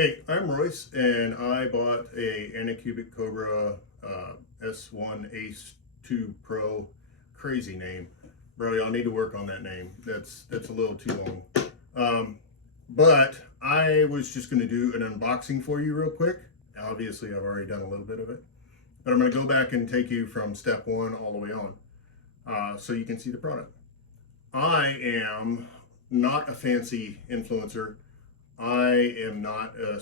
Hey, I'm Royce, and I bought a ANYCUBIC Kobra S1 ACE 2 Pro. Crazy name, bro. Y'all need to work on that name. That's a little too long. But I was just going to do an unboxing for you real quick. Obviously, I've already done a little bit of it, but I'm going to go back and take you from step one all the way on, so you can see the product. I am not a fancy influencer. I am not a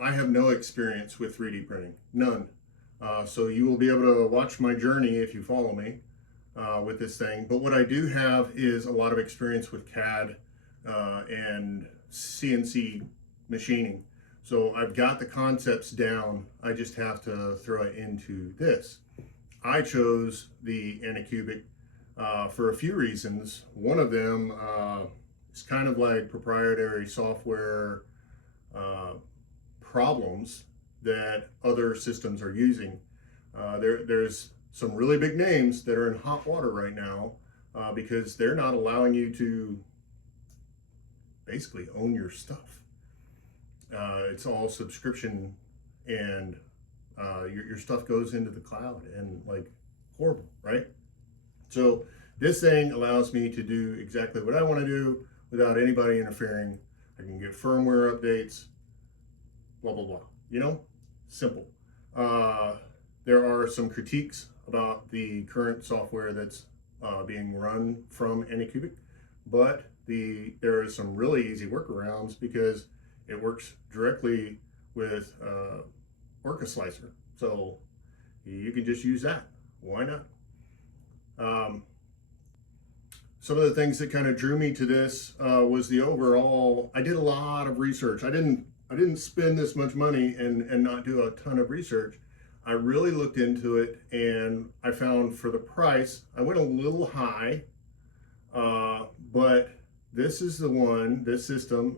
I have no experience with 3D printing, none. So you will be able to watch my journey if you follow me with this thing. But what I do have is a lot of experience with CAD and CNC machining. So I've got the concepts down. I just have to throw it into this. I chose the ANYCUBIC for a few reasons. One of them, it's kind of like proprietary software problems that other systems are using. There's some really big names that are in hot water right now because they're not allowing you to basically own your stuff. It's all subscription, and your stuff goes into the cloud, and like horrible, right? So this thing allows me to do exactly what I want to do without anybody interfering. I can get firmware updates, blah, blah, blah. You know, simple. There are some critiques about the current software that's being run from ANYCUBIC, but there are some really easy workarounds because it works directly with ANYCUBIC. So you can just use that. Why not? Some of the things that kind of drew me to this was the overall. I did a lot of research. I didn't spend this much money and not do a ton of research. I really looked into it, and I found for the price, I went a little high, but this is the one. This system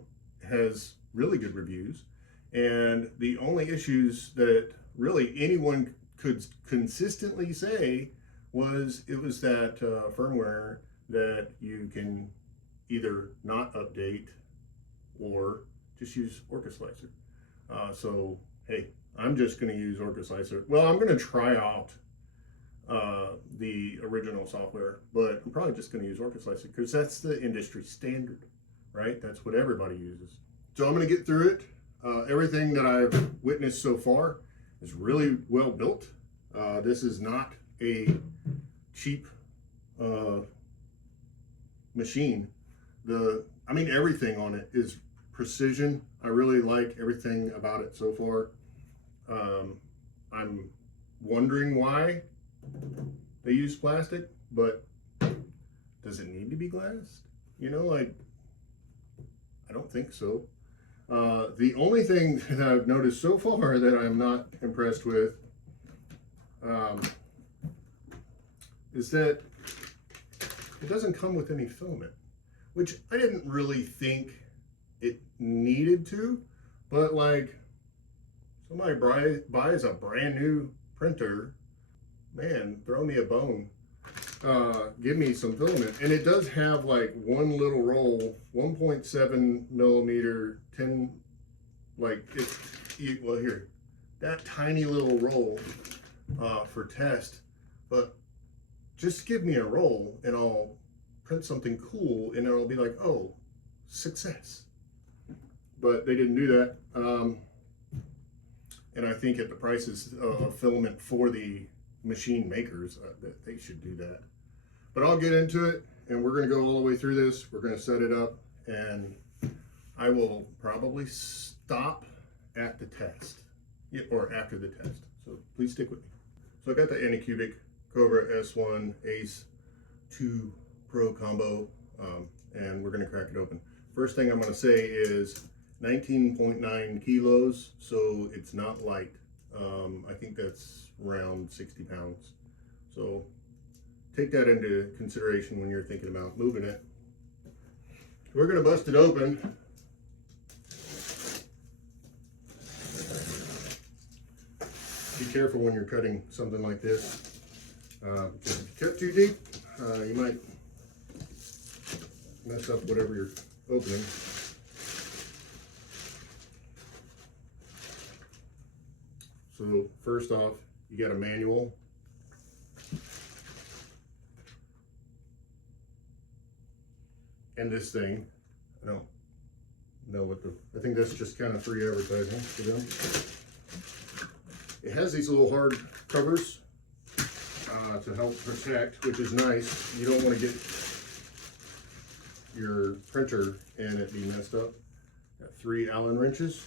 has really good reviews, and the only issues that really anyone could consistently say was that firmware that you can either not update or just use ANYCUBIC. So, hey, I'm just going to use ANYCUBIC. Well, I'm going to try out the original software, but I'm probably just going to use ANYCUBIC because that's the industry standard, right? That's what everybody uses. So I'm going to get through it. Everything that I've witnessed so far is really well built. This is not a cheap machine. Everything on it is precision. I really like everything about it so far. I'm wondering why they use plastic, but does it need to be glass? You know, like, I don't think so. The only thing that I've noticed so far that I'm not impressed with is that it doesn't come with any filament, which I didn't really think it needed to, but like, somebody buys a brand new printer, man, throw me a bone, give me some filament. And it does have like one little roll, 1.7 millimeter, 10, like well, here, that tiny little roll for test, but just give me a roll and I'll print something cool and it'll be like, oh, success. But they didn't do that. And I think at the prices of filament for the machine makers, that they should do that. But I'll get into it, and we're going to go all the way through this. We're going to set it up, and I will probably stop at the test, or after the test. So please stick with me. So I got the ANYCUBIC Kobra S1 ACE 2 Pro combo, and we're going to crack it open. First thing I'm going to say is 19.9 kilos, so it's not light. I think that's around 60 pounds. So take that into consideration when you're thinking about moving it. We're going to bust it open. Be careful when you're cutting something like this. Because if you cut too deep, you might mess up whatever you're opening. So first off, you got a manual. And this thing, I don't know what I think that's just kind of free advertising for them. It has these little hard covers to help protect, which is nice. You don't want to get your printer and it be messed up. Got 3 Allen wrenches.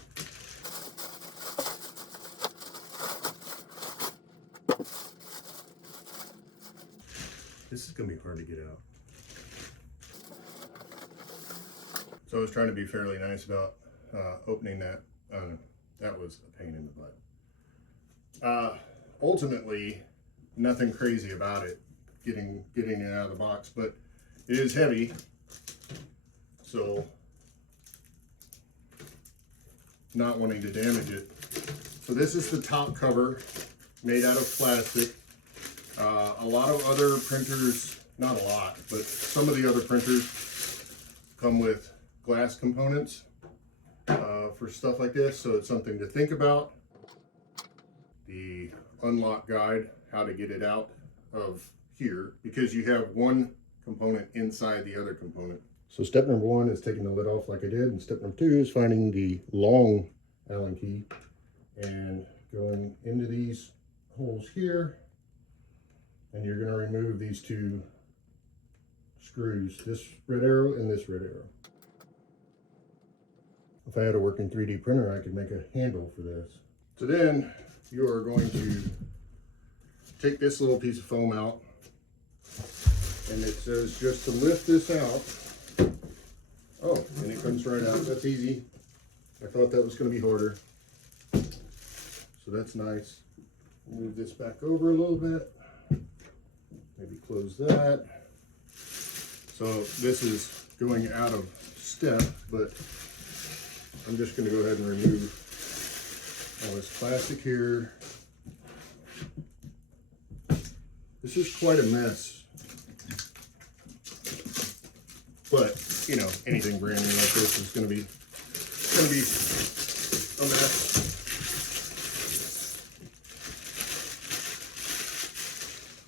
This is going to be hard to get out. So I was trying to be fairly nice about opening that. That was a pain in the butt. Ultimately, nothing crazy about it, getting it out of the box, but it is heavy. So, not wanting to damage it. So this is the top cover, made out of plastic. A lot of other printers, not a lot, but some of the other printers come with glass components for stuff like this, so it's something to think about. The unlock guide, how to get it out of here, because you have one component inside the other component. So step number 1 is taking the lid off like I did, and step number 2 is finding the long Allen key and going into these holes here, and you're going to remove these 2 screws, this red arrow and this red arrow. If I had a working 3D printer, I could make a handle for this. So then you are going to take this little piece of foam out, and it says just to lift this out. Oh, and it comes right out. That's easy. I thought that was going to be harder. So that's nice. Move this back over a little bit. Maybe close that. So this is going out of step, but I'm just going to go ahead and remove all this plastic here. This is quite a mess, but you know, anything brand new like this is going to be a mess.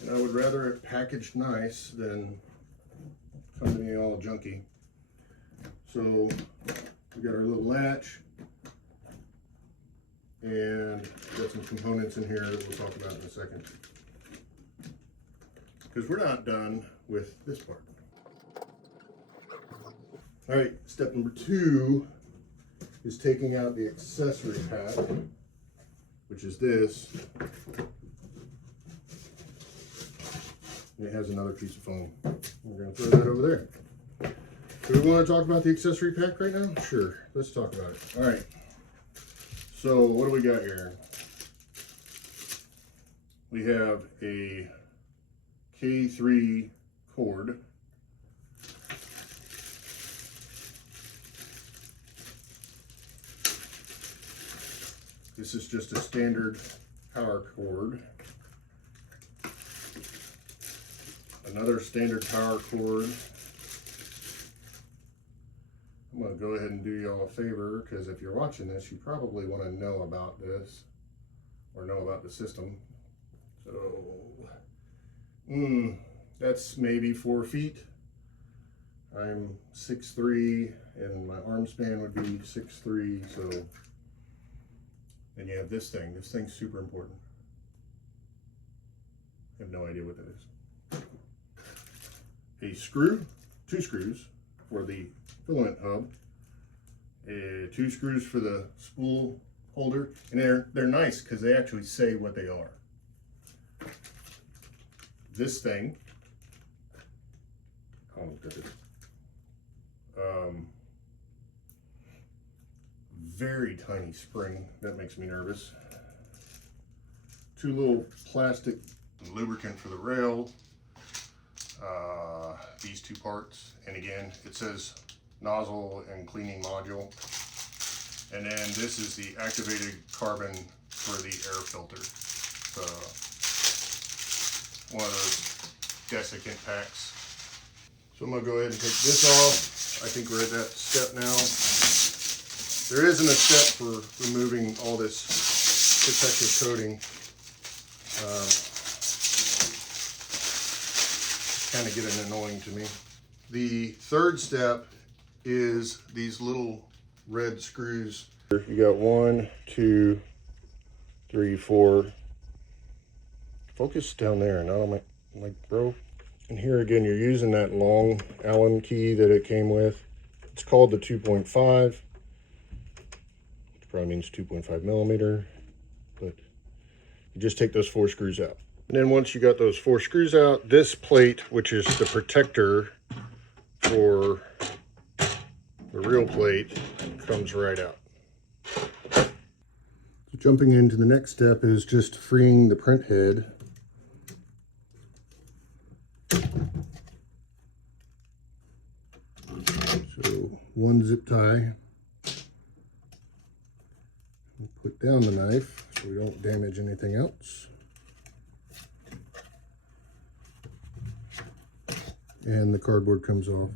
And I would rather it packaged nice than come to me all junky. So we got our little latch, and got some components in here that we'll talk about in a second, because we're not done with this part. All right, step number 2 is taking out the accessory pack, which is this. And it has another piece of foam. We're going to throw that over there. Do we want to talk about the accessory pack right now? Sure, let's talk about it. All right, so what do we got here? We have a K3 cord. This is just a standard power cord. Another standard power cord. I'm going to go ahead and do y'all a favor, because if you're watching this, you probably want to know about this or know about the system. So, that's maybe 4 feet. I'm 6'3", and my arm span would be 6'3", so. And you have this thing. This thing's super important. I have no idea what that is. A screw, 2 screws for the filament hub, 2 screws for the spool holder, and they're nice because they actually say what they are. This thing, I don't know what that is. Very tiny spring, that makes me nervous. 2 little plastic lubricant for the rail. These 2 parts, and again it says nozzle and cleaning module, and then this is the activated carbon for the air filter. One of those desiccant packs. So I'm going to go ahead and take this off. I think we're at that step now. There isn't a step for removing all this protective coating. Kind of getting annoying to me. The third step is these little red screws. You got 1, 2, 3, 4. Focus down there, not on my bro. And here again, you're using that long Allen key that it came with. It's called the 2.5. Which probably means 2.5 millimeter, but you just take those 4 screws out. And then once you got those 4 screws out, this plate, which is the protector for the real plate, comes right out. So jumping into the next step is just freeing the print head. So 1 zip tie. Put down the knife so we don't damage anything else. And the cardboard comes off.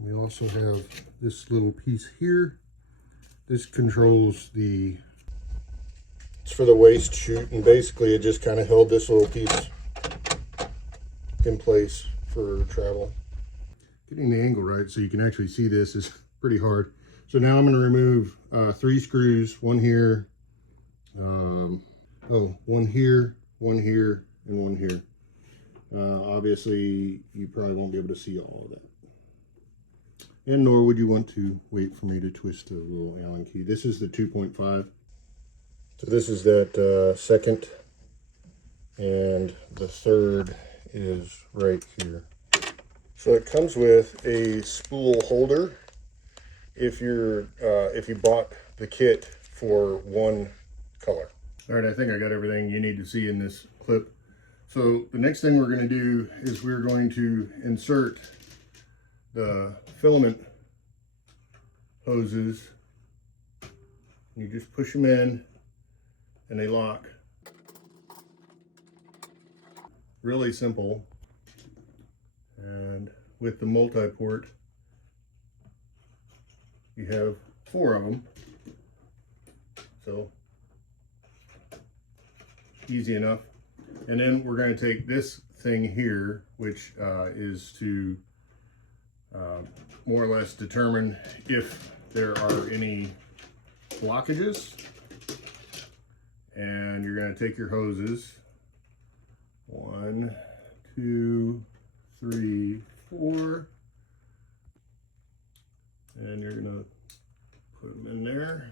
We also have this little piece here. This controls it's for the waste chute, and basically it just kind of held this little piece in place for travel. Getting the angle right so you can actually see this is pretty hard. So now I'm going to remove 3 screws, 1 here, 1 here, 1 here, and 1 here. Obviously, you probably won't be able to see all of that. And nor would you want to wait for me to twist the little Allen key. This is the 2.5. So this is that second, and the third is right here. So it comes with a spool holder if you bought the kit for 1 color. All right, I think I got everything you need to see in this clip. So the next thing we're going to do is we're going to insert the filament hoses. You just push them in and they lock. Really simple. And with the multi-port, you have 4 of them. So easy enough. And then we're going to take this thing here, which is to more or less determine if there are any blockages. And you're going to take your hoses, 1, 2, 3, 4, and you're going to put them in there.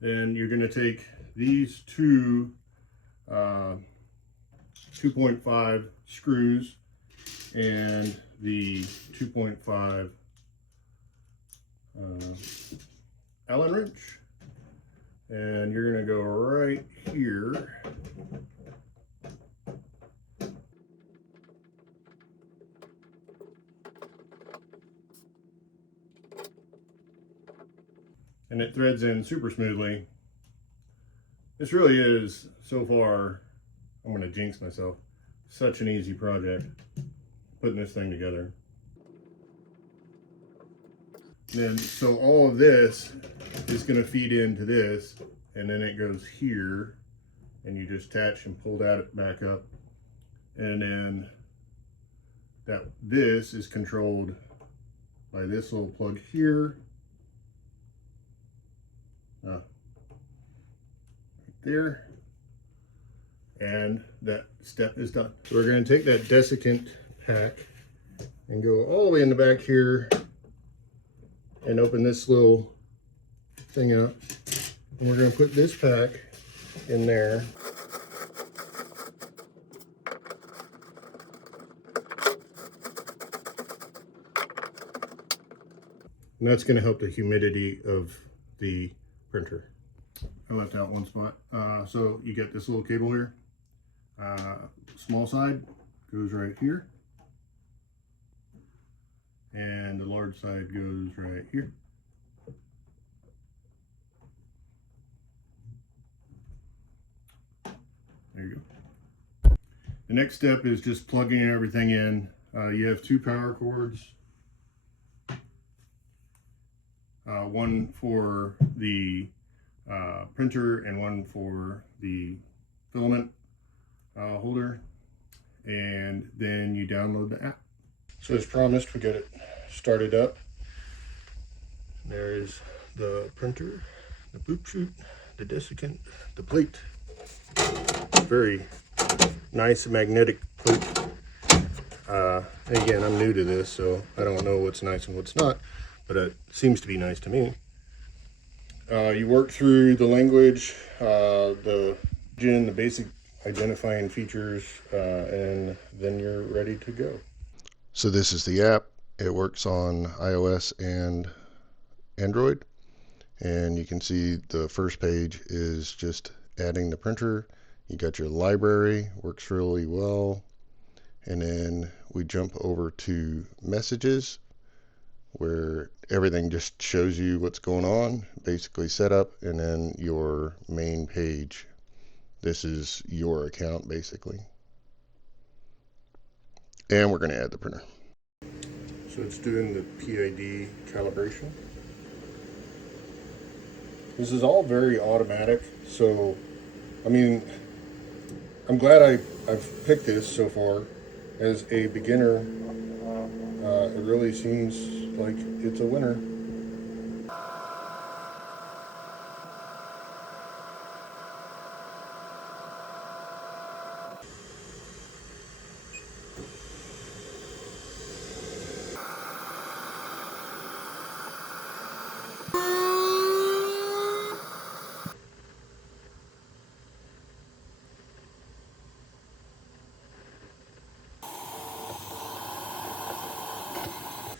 Then you're going to take these 2 2.5 screws and the 2.5 Allen wrench, and you're going to go right here. And it threads in super smoothly. This really is, so far, I'm going to jinx myself, such an easy project, putting this thing together. Then, so all of this is going to feed into this, and then it goes here, and you just attach and pull that back up. And then this is controlled by this little plug here. Right there, and that step is done. So we're going to take that desiccant pack and go all the way in the back here and open this little thing up, and we're going to put this pack in there. And that's going to help the humidity of the printer. I left out one spot. So you get this little cable here. Small side goes right here. And the large side goes right here. There you go. The next step is just plugging everything in. You have 2 power cords one for the printer and one for the filament holder, and then you download the app. So as promised, we got it started up. There is the printer, the boop chute, the desiccant, the plate. Very nice magnetic plate. Again, I'm new to this, so I don't know what's nice and what's not, but it seems to be nice to me. You work through the language, the basic identifying features, and then you're ready to go. So this is the app. It works on iOS and Android, and you can see the first page is just adding the printer. You got your library, works really well, and then we jump over to messages, where everything just shows you what's going on, basically setup, and then your main page. This is your account basically, and we're going to add the printer. So it's doing the PID calibration. This is all very automatic, so I mean, I'm glad I've picked this so far. As a beginner, it really seems like it's a winner.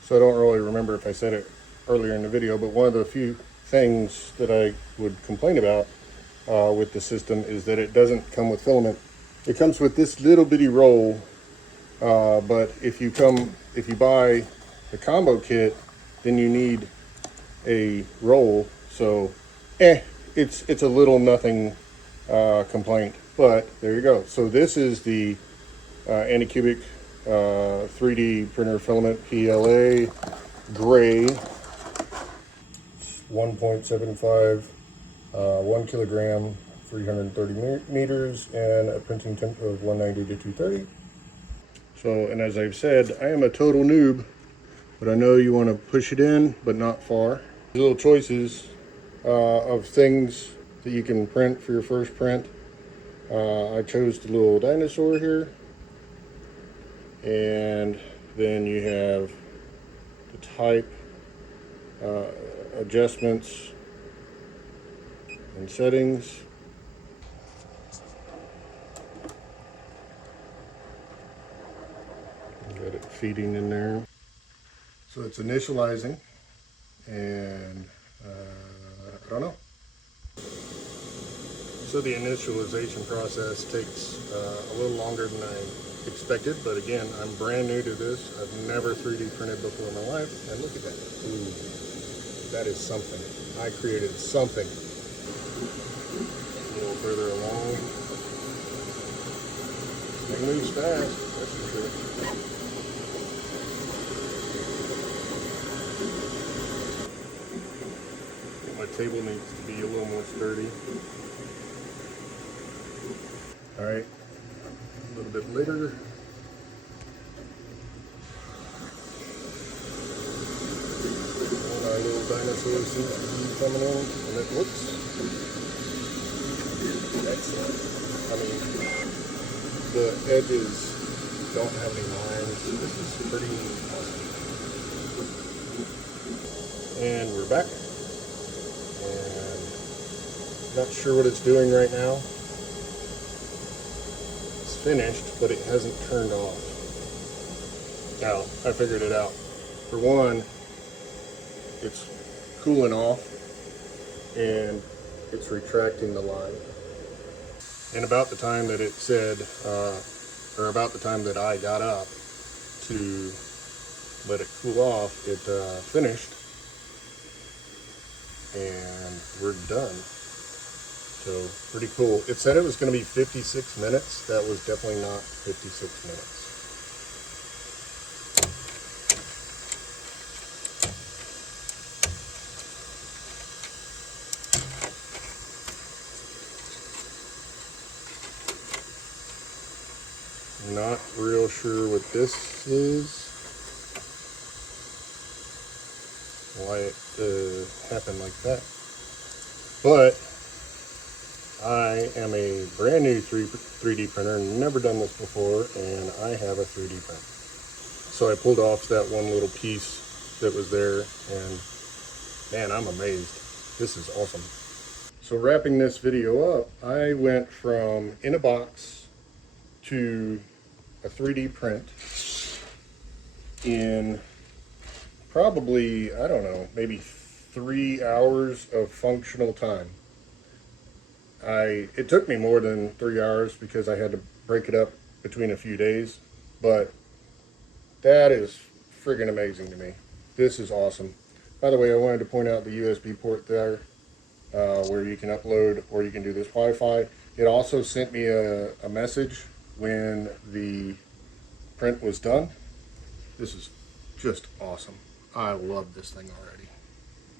So I don't really remember if I said it earlier in the video, but one of the few things that I would complain about with the system is that it doesn't come with filament. It comes with this little bitty roll, but if you buy the combo kit, then you need a roll. So it's a little nothing complaint, but there you go. So this is the ANYCUBIC 3D printer filament PLA gray, 1.75, 1 kilogram, 330 meters, and a printing temp of 190 to 230. So, and as I've said, I am a total noob, but I know you want to push it in, but not far. Little choices of things that you can print for your first print. I chose the little dinosaur here. And then you have the type, adjustments and settings. Got it feeding in there. So it's initializing, and I don't know. So the initialization process takes a little longer than I expected, but again, I'm brand new to this. I've never 3D printed before in my life, and look at that. Ooh, that is something. I created something. A little further along. It moves fast, that's for sure. My table needs to be a little more sturdy. All right. A little bit later. And our little dinosaur seems to be coming in, and it looks excellent. I mean, the edges don't have any lines. This is pretty awesome. And we're back. And not sure what it's doing right now. Finished, but it hasn't turned off. Now, I figured it out. For one, it's cooling off and it's retracting the line. And about the time that it said, or about the time that I got up to let it cool off, it finished, and we're done. So pretty cool. It said it was going to be 56 minutes. That was definitely not 56 minutes. real sure what this is, why it happened like that. But I am a brand new 3D printer, never done this before, and I have a 3D print. So I pulled off that one little piece that was there, and man, I'm amazed. This is awesome. So wrapping this video up, I went from in a box to a 3D print in probably, I don't know, maybe 3 hours of functional time. It took me more than 3 hours because I had to break it up between a few days, but that is friggin' amazing to me. This is awesome. By the way, I wanted to point out the USB port there where you can upload or you can do this Wi-Fi. It also sent me a message when the print was done. This is just awesome. I love this thing already.